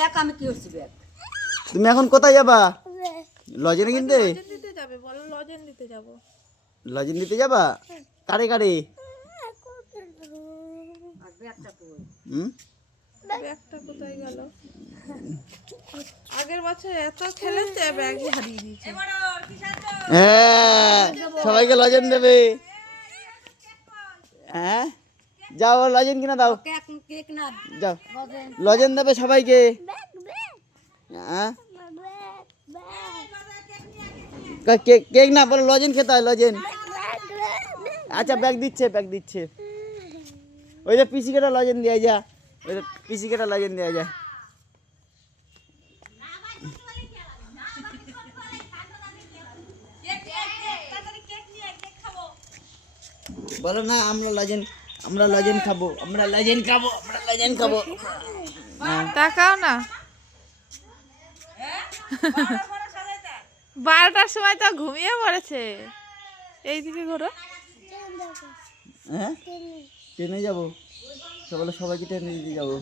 Bag আমি কি করছি ব্যাগ? তুমি এখন কোথায় যাবা? লজেন কিনতে? লজেন দিতে যাবে, বলো লজেন দিতে যাব। লজেন দিতে যাবা? কারে কারে? আর ব্যাগটা কই? ব্যাগটা কোথায় গেল? আগের বছর এত খেলেছে ব্যাগই হারিয়ে দিয়েছে। হ্যাঁ, সবাইকে লজেন দেবে। হ্যাঁ, যাও লজেন কিনা দাও। কেক কেক না যাও, লজেন। লজেন দেবে সবাইকে। হ্যাঁ, কেক কেক না বলো, লজেন খেতে হয়, লজেন। আচ্ছা, ব্যাগ দিচ্ছে, ব্যাগ দিচ্ছে। ওই যে পিসি কেটা লজেন দেওয়া যা, ওই যে পিসি কেটা লজেন দেওয়া যায়। বলো না, আমরা লজেন খাবো, আমরা লজেন খাবো, আমরা লজেন খাবো। তাকাও না, 12টার সময় তো ঘুমিয়ে পড়েছে। এইদিকে ঘোরো। হ্যাঁ, ট্রেনে যাবো, সবাইকে ট্রেনে দিতে যাবো।